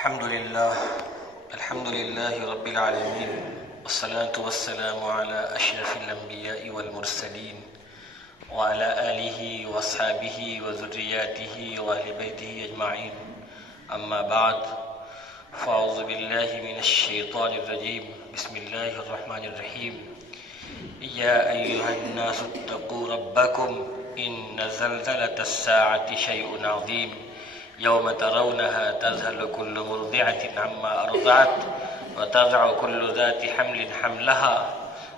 الحمد لله رب العالمين، والصلاة والسلام على أشرف الأنبياء والمرسلين وعلى آله وأصحابه وذرياته وأهل بيته أجمعين. أما بعد، فأعوذ بالله من الشيطان الرجيم. بسم الله الرحمن الرحيم. يا أيها الناس اتقوا ربكم إن زلزلة الساعة شيء عظيم يوم ترونها تذهل كل مرضعة عما أرضعت وتضع كل ذات حمل حملها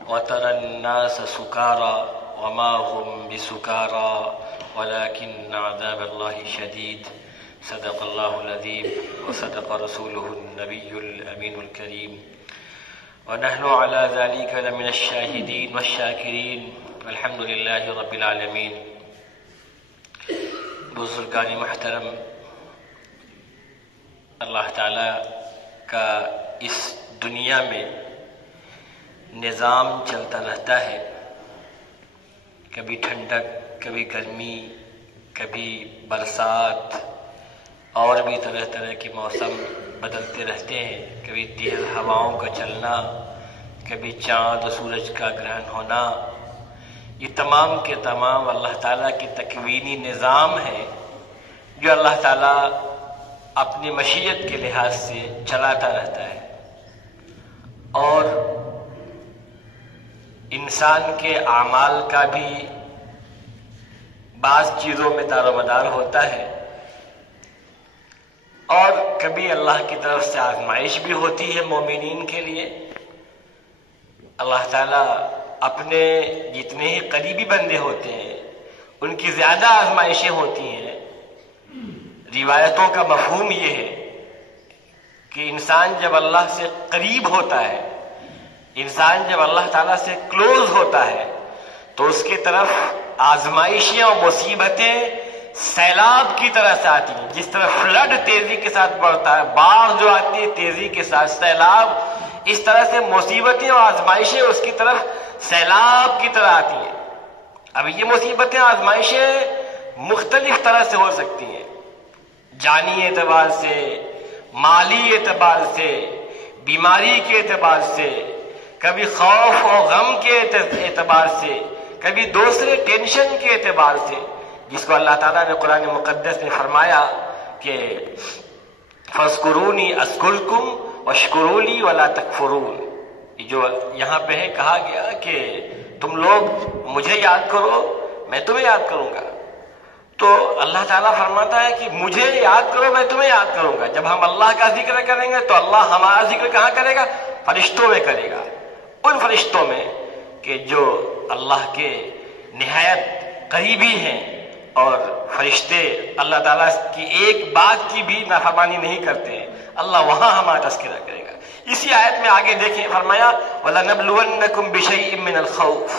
وترى الناس سكارى وما هم بسكارى ولكن عذاب الله شديد. صدق الله العظيم وصدق رسوله النبي الأمين الكريم، ونحن على ذلك لمن الشاهدين والشاكرين، والحمد لله رب العالمين. بزرگان محترم، اللہ تعالیٰ کا اس دنیا میں نظام چلتا رہتا ہے، کبھی ٹھنڈک، کبھی گرمی، کبھی برسات، اور بھی طرح طرح کے موسم بدلتے رہتے ہیں. کبھی تیز ہواؤں کا چلنا، کبھی چاند و سورج کا گرہن ہونا، یہ تمام کے تمام اللہ تعالیٰ کی تکوینی نظام ہے جو اللہ تعالیٰ اپنی مشیت کے لحاظ سے چلاتا رہتا ہے. اور انسان کے اعمال کا بھی بعض چیزوں میں دار و مدار ہوتا ہے، اور کبھی اللہ کی طرف سے آزمائش بھی ہوتی ہے مومنین کے لیے. اللہ تعالیٰ اپنے جتنے ہی قریبی بندے ہوتے ہیں ان کی زیادہ آزمائشیں ہوتی ہیں. روایتوں کا مفہوم یہ ہے کہ انسان جب اللہ سے قریب ہوتا ہے، انسان جب اللہ تعالیٰ سے کلوز ہوتا ہے، تو اس کی طرف آزمائشیں اور مصیبتیں سیلاب کی طرح سے آتی ہیں. جس طرح فلڈ تیزی کے ساتھ بڑھتا ہے، باڑھ جو آتی ہے تیزی کے ساتھ، سیلاب، اس طرح سے مصیبتیں اور آزمائشیں اس کی طرف سیلاب کی طرح آتی ہیں. اب یہ مصیبتیں آزمائشیں مختلف طرح سے ہو سکتی ہیں، جانی اعتبار سے، مالی اعتبار سے، بیماری کے اعتبار سے، کبھی خوف اور غم کے اعتبار سے، کبھی دوسرے ٹینشن کے اعتبار سے، جس کو اللہ تعالیٰ نے قرآن مقدس میں فرمایا کہ فَاذْكُرُونِي أَذْكُرْكُمْ وَاشْكُرُوا لِي وَلَا تَكْفُرُونِ. جو یہاں پہ ہے کہا گیا کہ تم لوگ مجھے یاد کرو، میں تمہیں یاد کروں گا. تو اللہ تعالیٰ فرماتا ہے کہ مجھے یاد کرو، میں تمہیں یاد کروں گا. جب ہم اللہ کا ذکر کریں گے تو اللہ ہمارا ذکر کہاں کرے گا؟ فرشتوں میں کرے گا. ان فرشتوں میں کہ جو اللہ کے نہایت قریبی ہیں، اور فرشتے اللہ تعالیٰ کی ایک بات کی بھی نافرمانی نہیں کرتے ہیں. اللہ وہاں ہمارا تذکرہ کرے گا. اسی آیت میں آگے دیکھیں، فرمایا وَلَنَبْلُوَنَّكُمْ بِشَيْءٍ مِّنَ الْخَوْفِ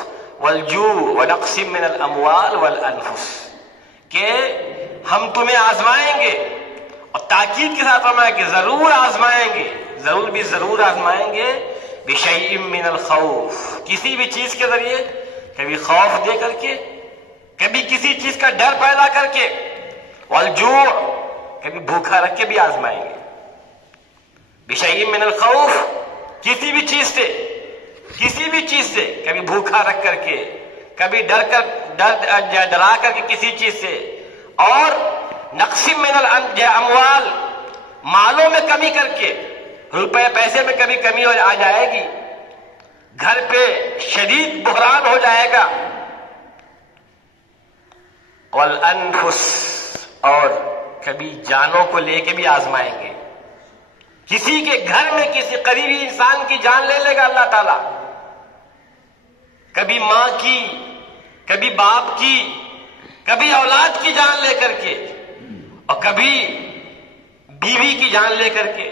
وَالْجُوعِ وَنَقْصٍ مِّنَ الْأَمْوَالِ وَالْأَنفُسِ، کہ ہم تمہیں آزمائیں گے. اور تاکید کے ساتھ فرمایا کہ ضرور آزمائیں گے، ضرور بھی ضرور آزمائیں گے. بِشَيْءٍ مِّنَ الْخَوْفِ، کسی بھی چیز کے ذریعے، کبھی خوف دے کر کے، کبھی کسی چیز کا ڈر پیدا کر کے، والجوع، کبھی بھوکا رکھ کے بھی آزمائیں گے. بِشَيْءٍ مِّنَ الْخَوْفِ، کسی بھی چیز سے، کسی بھی چیز سے، کبھی بھوکا رکھ کر کے، کبھی ڈرا کر کے کسی چیز سے. اور نقص من الاموال، مالوں میں کمی کر کے، روپے پیسے میں کبھی کمی آ جائے گی، گھر پہ شدید بحران ہو جائے گا. والانفس، اور کبھی جانوں کو لے کے بھی آزمائیں گے. کسی کے گھر میں کسی قریبی انسان کی جان لے لے گا اللہ تعالیٰ، کبھی ماں کی، کبھی باپ کی، کبھی اولاد کی جان لے کر کے، اور کبھی بیوی کی جان لے کر کے،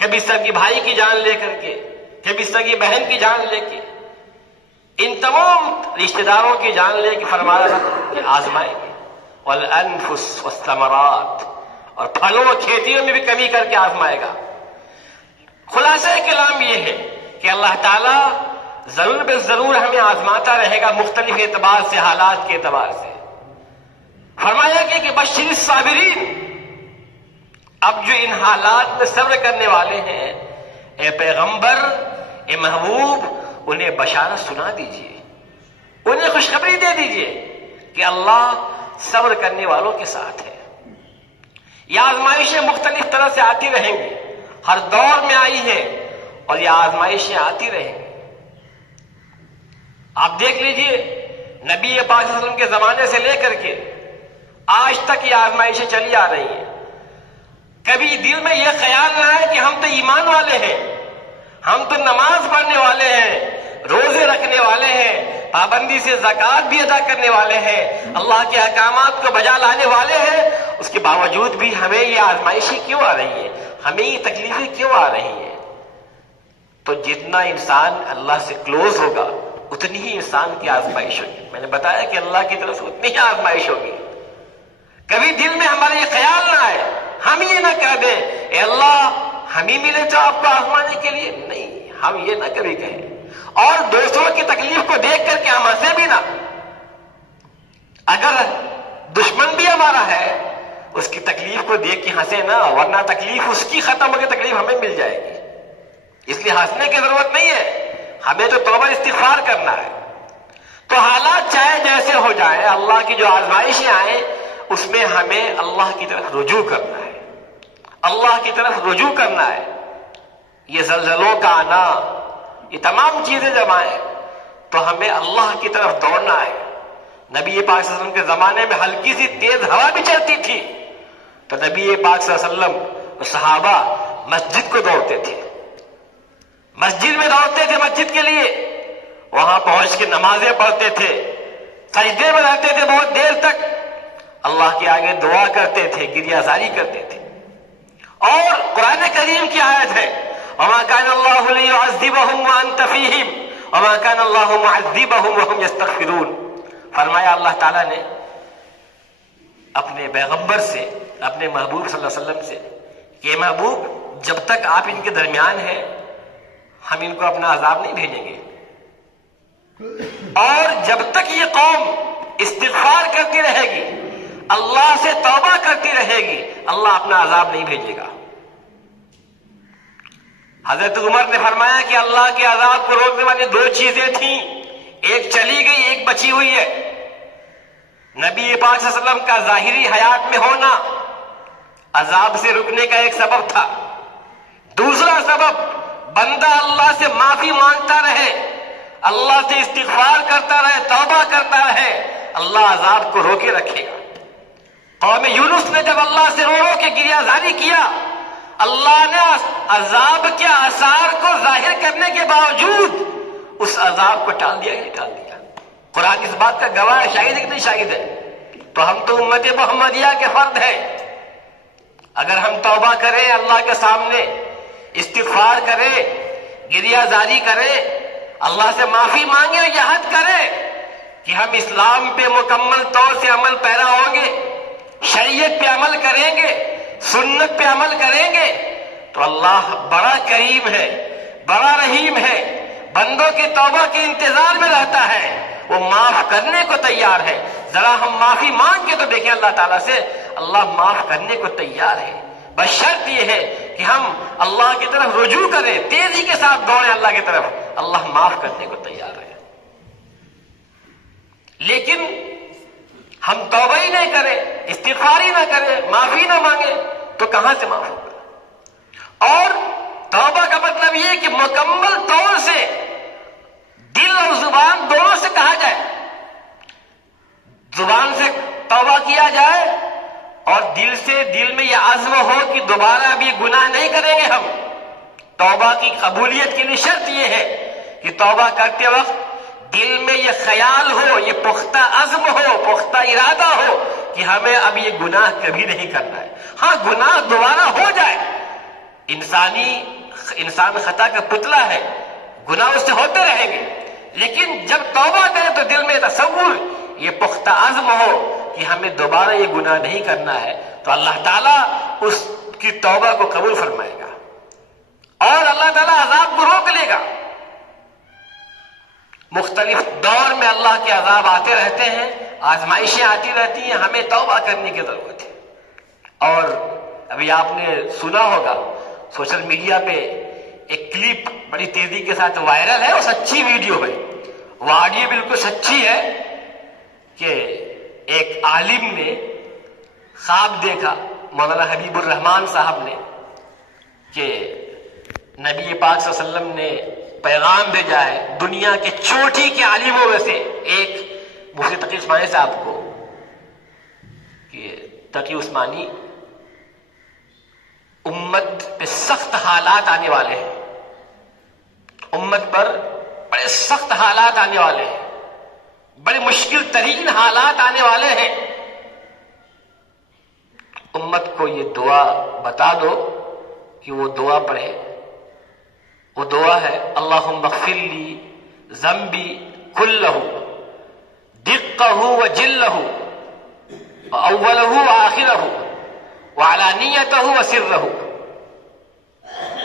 کبھی سگی بھائی کی جان لے کر کے، کبھی سگی بہن کی جان لے کے، ان تمام رشتہ داروں کی جان لے کے فرمایا کہ آزمائیں گے. والانفس والثمرات، اور پھلوں اور کھیتیوں میں بھی کمی کر کے آزمائے گا. خلاصہ کلام یہ ہے کہ اللہ تعالیٰ ضرور بے ضرور ہمیں آزماتا رہے گا، مختلف اعتبار سے، حالات کے اعتبار سے. فرمایا کہ بشر الصابرین، اب جو ان حالات میں صبر کرنے والے ہیں، اے پیغمبر، اے محبوب، انہیں بشارت سنا دیجئے، انہیں خوشخبری دے دیجئے کہ اللہ صبر کرنے والوں کے ساتھ ہے۔ یہ آزمائشیں مختلف طرح سے آتی رہیں گی، ہر دور میں آئی ہیں اور یہ آزمائشیں آتی رہیں گی۔ آپ دیکھ لیجئے نبی پاک صلی اللہ علیہ وسلم کے زمانے سے لے کر کے آج تک یہ آزمائشیں چلی آ رہی ہیں۔ کبھی دل میں یہ خیال نہ آئے کہ ہم تو ایمان والے ہیں، ہم تو نماز پڑھنے والے ہیں، روزے رکھنے والے ہیں، پابندی سے زکوٰۃ بھی ادا کرنے والے ہیں، اللہ کے احکامات کو بجا لانے والے ہیں، اس کے باوجود بھی ہمیں یہ آزمائشیں کیوں آ رہی ہیں، ہمیں یہ تکلیفیں کیوں آ رہی ہیں؟ تو جتنا انسان اللہ سے کلوز ہوگا اتنی ہی انسان کی آزمائش ہوگی۔ میں نے بتایا کہ اللہ کی طرف سے اتنی ہی آزمائش ہوگی۔ کبھی دل میں ہمارے یہ خیال نہ آئے، ہم یہ نہ کہہ دیں اے اللہ ہم ہی ملے تو آپ کو آزمانے کے لیے، نہیں، ہم یہ نہ کبھی کہیں، اور دوسروں کی تکلیف کو دیکھ کر کے ہم ہنسے بھی نہ۔ اگر دشمن بھی ہمارا ہے اس کی تکلیف کو دیکھ کے ہنسے نہ، ورنہ تکلیف اس کی ختم ہو کے تکلیف ہمیں مل جائے گی۔ اس لیے ہنسنے کی ضرورت نہیں ہے، ہمیں تو توبہ استغفار کرنا ہے۔ تو حالات چاہے جیسے ہو جائے، اللہ کی جو آزمائشیں آئیں اس میں ہمیں اللہ کی طرف رجوع کرنا ہے، اللہ کی طرف رجوع کرنا ہے۔ یہ زلزلوں کا آنا، یہ تمام چیزیں جب آئیں تو ہمیں اللہ کی طرف دوڑنا ہے۔ نبی پاک صلی اللہ علیہ وسلم کے زمانے میں ہلکی سی تیز ہوا بھی چلتی تھی تو نبی پاک صلی اللہ علیہ وسلم اور صحابہ مسجد کو دوڑتے تھے، مسجد میں دوڑتے تھے، مسجد کے لیے وہاں پہنچ کے نمازیں پڑھتے تھے، سجدے میں رہتے تھے بہت دیر تک، اللہ کے آگے دعا کرتے تھے، گریہ زاری کرتے تھے۔ اور قرآن کریم کی آیت ہے وَمَا كَانَ اللَّهُ لِيُعَذِّبَهُمْ وَأَنْتَ فِيهِمْ وَمَا كَانَ اللَّهُ مُعَذِّبَهُمْ وَهُمْ يَسْتَغْفِرُونَ۔ فرمایا اللہ تعالیٰ نے اپنے پیغمبر سے، اپنے محبوب صلی اللہ علیہ وسلم سے کہ محبوب جب تک آپ ان کے درمیان ہیں ہم ان کو اپنا عذاب نہیں بھیجیں گے، اور جب تک یہ قوم استغفار کرتی رہے گی، اللہ سے توبہ کرتی رہے گی، اللہ اپنا عذاب نہیں بھیجے گا۔ حضرت عمر نے فرمایا کہ اللہ کے عذاب کو روکنے والی دو چیزیں تھیں، ایک چلی گئی، ایک بچی ہوئی ہے۔ نبی پاک صلی اللہ علیہ وسلم کا ظاہری حیات میں ہونا عذاب سے رکنے کا ایک سبب تھا، دوسرا سبب بندہ اللہ سے معافی مانگتا رہے، اللہ سے استغفار کرتا رہے، توبہ کرتا رہے، اللہ عذاب کو روکے رکھے گا۔ قوم یونس نے جب اللہ سے رو رو کے گریہ زاری کیا، اللہ نے عذاب کے آثار کو ظاہر کرنے کے باوجود اس عذاب کو ٹال دیا، نہیں ٹال دیا۔ قرآن اس بات کا گواہ ہے، شاہد ہے کہ نہیں شاہد ہے؟ تو ہم تو امت محمدیہ کے فرد ہیں۔ اگر ہم توبہ کریں اللہ کے سامنے، استغفار کریں، گریہ زاری کریں، اللہ سے معافی مانگے اور یہ عہد کریں کہ ہم اسلام پہ مکمل طور سے عمل پیرا ہوں گے، شریعت پہ عمل کریں گے، سنت پہ عمل کریں گے، تو اللہ بڑا کریم ہے، بڑا رحیم ہے، بندوں کے توبہ کے انتظار میں رہتا ہے، وہ معاف کرنے کو تیار ہے۔ ذرا ہم معافی مانگ کے تو دیکھیں اللہ تعالیٰ سے، اللہ معاف کرنے کو تیار ہے، بس شرط یہ ہے کہ ہم اللہ کی طرف رجوع کریں، تیزی کے ساتھ دوڑیں اللہ کی طرف، اللہ معاف کرنے کو تیار ہے۔ لیکن ہم توبہ ہی نہیں کریں، استغفار ہی نہ کریں، معافی نہ مانگیں تو کہاں سے معاف ہوگا؟ اور توبہ کا مطلب یہ کہ مکمل طور سے دل اور زبان دونوں سے کہا جائے، زبان سے توبہ کیا جائے اور دل میں یہ عزم ہو کہ دوبارہ اب یہ گناہ نہیں کریں گے ہم۔ توبہ کی قبولیت کے لیے شرط یہ ہے کہ توبہ کرتے وقت دل میں یہ خیال ہو، یہ پختہ عزم ہو، پختہ ارادہ ہو کہ ہمیں اب یہ گناہ کبھی نہیں کرنا ہے۔ ہاں گناہ دوبارہ ہو جائے، انسان خطا کا پتلا ہے، گناہ اس سے ہوتے رہیں گے، لیکن جب توبہ کرے تو دل میں تصور، یہ پختہ عزم ہو کہ ہمیں دوبارہ یہ گناہ نہیں کرنا ہے، تو اللہ تعالیٰ اس کی توبہ کو قبول فرمائے گا اور اللہ تعالیٰ عذاب کو روک لے گا۔ مختلف دور میں اللہ کے عذاب آتے رہتے ہیں، آزمائشیں آتی رہتی ہیں، ہمیں توبہ کرنے کی ضرورت ہے۔ اور ابھی آپ نے سنا ہوگا سوشل میڈیا پہ ایک کلپ بڑی تیزی کے ساتھ وائرل ہے اور سچی ویڈیو ہے، وہ آڈیو بالکل سچی ہے کہ ایک عالم نے خواب دیکھا، مولانا حبیب الرحمان صاحب نے، کہ نبی پاک صلی اللہ علیہ وسلم نے پیغام بھیجا ہے دنیا کے چوٹی کے عالموں میں سے ایک مفتی تقی عثمانی صاحب کو کہ تقی عثمانی امت پہ سخت حالات آنے والے ہیں، امت پر بڑے سخت حالات آنے والے ہیں، بڑے مشکل ترین حالات آنے والے ہیں، امت کو یہ دعا بتا دو کہ وہ دعا پڑھے۔ وہ دعا ہے اللہم اغفر لی ذنبی کلہ دقہ وجلہ واولہ وآخرہ وعلانیتہ وسرہ،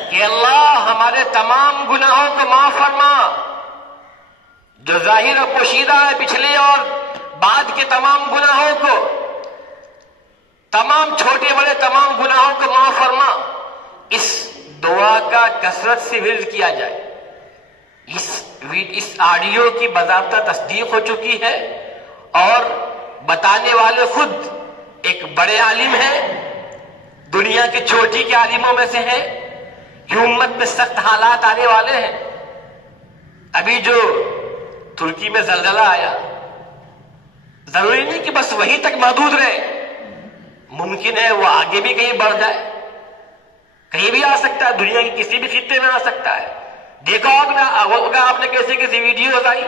کہ اللہ ہمارے تمام گناہوں کو معاف فرما، جو ظاہر و پوشیدہ ہے پچھلے اور بعد کے تمام گناہوں کو، تمام چھوٹے بڑے تمام گناہوں کو معاف فرما۔ اس دعا کا کثرت سے ورد کیا جائے۔ اس آڈیو کی باضابطہ تصدیق ہو چکی ہے اور بتانے والے خود ایک بڑے عالم ہیں، دنیا کے چوٹی کے عالموں میں سے ہیں، کہ امت میں سخت حالات آنے والے ہیں۔ ابھی جو ترکی میں زلزلہ آیا، ضروری نہیں کہ بس وہیں تک محدود رہے، ممکن ہے وہ آگے بھی کہیں بڑھ جائے، کہیں بھی آ سکتا ہے، دنیا کے کسی بھی خطے میں آ سکتا ہے۔ دیکھا ہوگا آپ نے کیسی کیسی ویڈیوز آئی،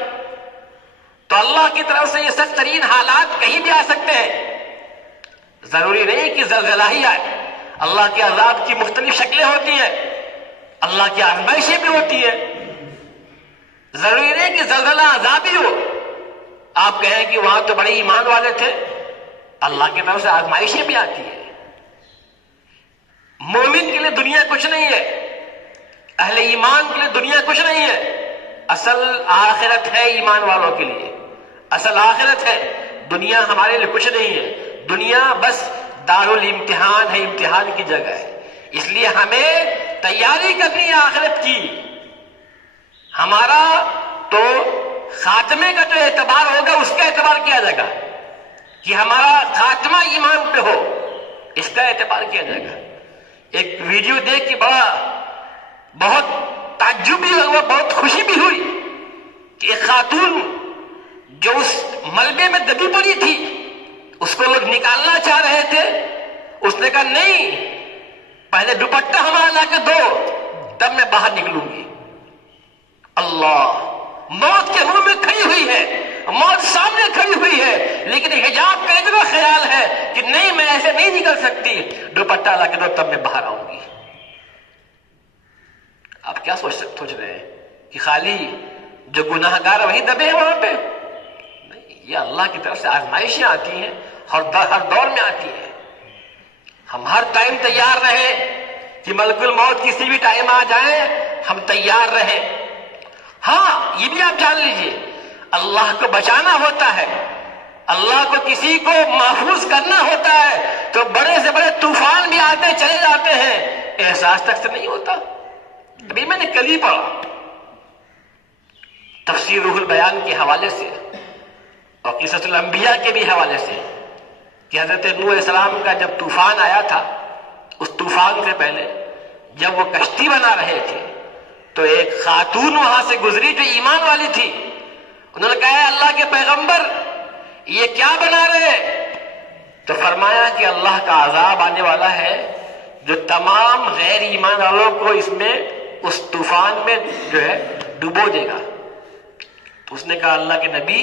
تو اللہ کی طرف سے یہ سخت ترین حالات کہیں بھی آ سکتے ہیں، ضروری نہیں کہ زلزلہ ہی آئے، اللہ کے عذاب کی مختلف شکلیں ہوتی ہیں، اللہ کی آزمائشیں بھی ہوتی ہیں، ضروری نہیں کہ زلزلہ عذابی ہو۔ آپ کہیں کہ وہاں تو بڑے ایمان والے تھے، اللہ کی طرف سے آزمائشیں بھی آتی ہیں۔ مومن کے لیے دنیا کچھ نہیں ہے، اہل ایمان کے لیے دنیا کچھ نہیں ہے، اصل آخرت ہے ایمان والوں کے لیے، اصل آخرت ہے، دنیا ہمارے لیے کچھ نہیں ہے، دنیا بس دارالامتحان ہے، امتحان کی جگہ ہے، اس لیے ہمیں تیاری کرنی ہے آخرت کی۔ ہمارا تو خاتمے کا جو اعتبار ہوگا اس کا اعتبار کیا جائے گا، کہ ہمارا خاتمہ ایمان پہ ہو، اس کا اعتبار کیا جائے گا۔ ایک ویڈیو دیکھ کے بہت تعجب بھی ہوا، بہت خوشی بھی ہوئی کہ ایک خاتون جو اس ملبے میں دبی پڑی تھی، اس کو لوگ نکالنا چاہ رہے تھے، اس نے کہا نہیں، پہلے دوپٹہ ہمارا لا کے دو، تب میں باہر نکلوں گی۔ اللہ، موت کے منہ میں کھڑی ہوئی ہے، موت سامنے کھڑی ہوئی ہے، لیکن حجاب کا اتنا خیال ہے کہ نہیں، میں ایسے نہیں نکل سکتی، دوپٹہ لا کے دو تب میں باہر آؤں گی۔ آپ کیا سوچ رہے ہیں کہ خالی جو گناہ گار وہی دبے ہیں وہاں پہ؟ نہیں، یہ اللہ کی طرف سے آزمائشیں آتی ہیں، ہر دور میں آتی ہیں۔ ہم ہر ٹائم تیار رہیں کہ ملک الموت کسی بھی ٹائم آ جائیں، ہم تیار رہیں۔ ہاں، یہ بھی آپ جان لیجئے، اللہ کو بچانا ہوتا ہے، اللہ کو کسی کو محفوظ کرنا ہوتا ہے تو بڑے سے بڑے طوفان بھی آتے چلے جاتے ہیں، احساس تک سے نہیں ہوتا۔ ابھی میں نے کل ہی پڑھا تفسیر روح البیان کے حوالے سے اور قصص الانبیاء کے بھی حوالے سے کہ حضرت نوح علیہ السلام کا جب طوفان آیا تھا، اس طوفان سے پہلے جب وہ کشتی بنا رہے تھے تو ایک خاتون وہاں سے گزری جو ایمان والی تھی، انہوں نے کہا اللہ کے پیغمبر یہ کیا بنا رہے ہیں؟ تو فرمایا کہ اللہ کا عذاب آنے والا ہے جو تمام غیر ایمان والوں کو اس طوفان میں جو ہے ڈبو دے گا۔ تو اس نے کہا اللہ کے نبی،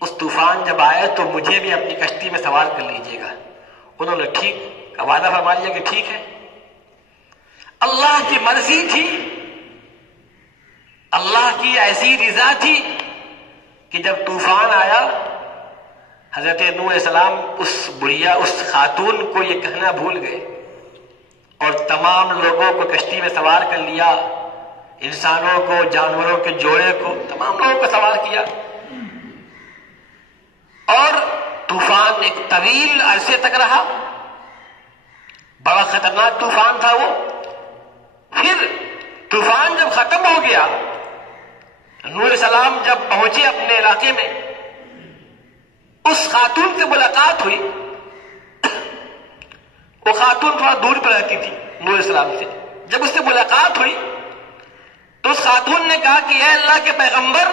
اس طوفان جب آئے تو مجھے بھی اپنی کشتی میں سوار کر لیجیے گا۔ انہوں نے ٹھیک کا وعدہ فرما لیا کہ ٹھیک ہے۔ اللہ کی مرضی تھی، اللہ کی ایسی رضا تھی کہ جب طوفان آیا، حضرت نوح علیہ السلام اس خاتون کو یہ کہنا بھول گئے اور تمام لوگوں کو کشتی میں سوار کر لیا، انسانوں کو، جانوروں کے جوڑے کو، تمام لوگوں کو سوار کیا، اور طوفان ایک طویل عرصے تک رہا، بڑا خطرناک طوفان تھا وہ. پھر طوفان جب ختم ہو گیا، نوح علیہ السلام جب پہنچے اپنے علاقے میں، اس خاتون سے ملاقات ہوئی. وہ خاتون تھوڑا دور پر رہتی تھی نوح علیہ السلام سے. جب اس سے ملاقات ہوئی تو اس خاتون نے کہا کہ اے اللہ کے پیغمبر،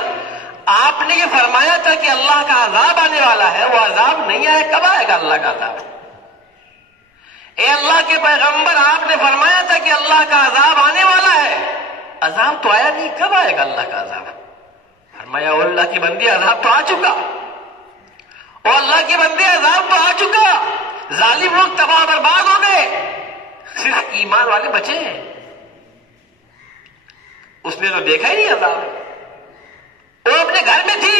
آپ نے یہ فرمایا تھا کہ اللہ کا عذاب آنے والا ہے، وہ عذاب نہیں آیا، کب آئے گا اللہ کا عذاب؟ اے اللہ کے پیغمبر، آپ نے فرمایا تھا کہ اللہ کا عذاب آنے والا ہے، عذاب تو آیا نہیں، کب آئے گا اللہ کا عذاب؟ فرمایا او اللہ کی بندی، عذاب تو آ چکا، او اللہ کی بندی عذاب تو آ چکا، ظالم لوگ تباہ برباد ہو گئے، صرف ایمان والے بچے ہیں. اس نے تو دیکھا ہی نہیں عذاب. وہ اپنے گھر میں تھی،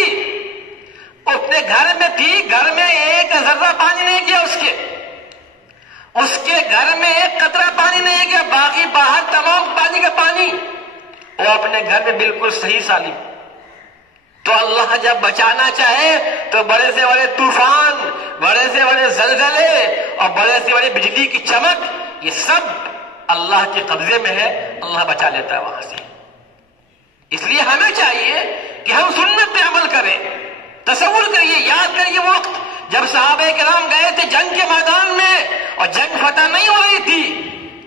اپنے گھر میں تھی، گھر میں ایک ذرہ پانی نہیں گیا، اس کے گھر میں ایک قطرہ پانی نہیں گیا، باقی باہر تمام پانی کا پانی. وہ اپنے گھر میں بالکل صحیح سالم. تو اللہ جب بچانا چاہے تو بڑے سے بڑے طوفان، بڑے سے بڑے زلزلے اور بڑے سے بڑے بجلی کی چمک، یہ سب اللہ کے قبضے میں ہے، اللہ بچا لیتا ہے وہاں سے. اس لیے ہمیں چاہیے کہ ہم سنت پہ عمل کریں. تصور کریے، یاد کریے وہ وقت جب صحابہ کرام گئے تھے جنگ کے میدان میں اور جنگ فتح نہیں ہو رہی تھی،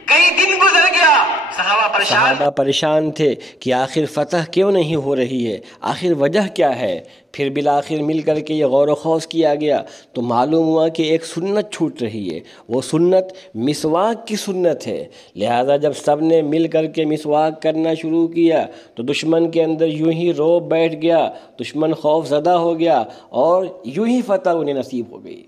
کئی دن گزر گیا، صحابہ پریشان تھے کہ آخر فتح کیوں نہیں ہو رہی ہے، آخر وجہ کیا ہے. پھر بالآخر مل کر کے یہ غور و خوض کیا گیا تو معلوم ہوا کہ ایک سنت چھوٹ رہی ہے. وہ سنت مسواک کی سنت ہے. لہذا جب سب نے مل کر کے مسواک کرنا شروع کیا تو دشمن کے اندر یوں ہی روب بیٹھ گیا، دشمن خوف زدہ ہو گیا اور یوں ہی فتح انہیں نصیب ہو گئی.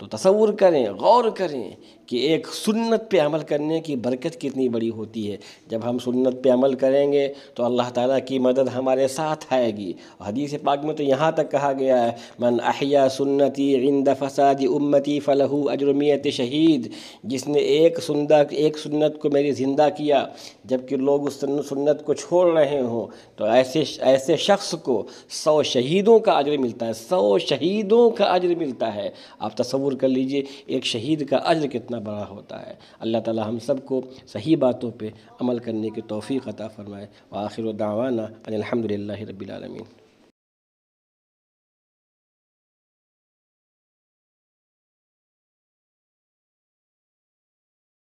تو تصور کریں، غور کریں کہ ایک سنت پہ عمل کرنے کی برکت کتنی بڑی ہوتی ہے. جب ہم سنت پہ عمل کریں گے تو اللہ تعالیٰ کی مدد ہمارے ساتھ آئے گی. حدیث پاک میں تو یہاں تک کہا گیا ہے من احیا سنتی عند فساد امتی فلہ اجر مئۃ شہید. جس نے ایک سنت کو میری زندہ کیا جبکہ لوگ اس سنت کو چھوڑ رہے ہوں تو ایسے شخص کو 100 شہیدوں کا اجر ملتا ہے، 100 شہیدوں کا اجر ملتا ہے. آپ تصور کر لیجئے ایک شہید کا اجر کتنا بڑا ہوتا ہے. اللہ تعالی ہم سب کو صحیح باتوں پہ عمل کرنے کی توفیق عطا فرمائے. وآخر دعوانا ان الحمد للہ رب العالمین.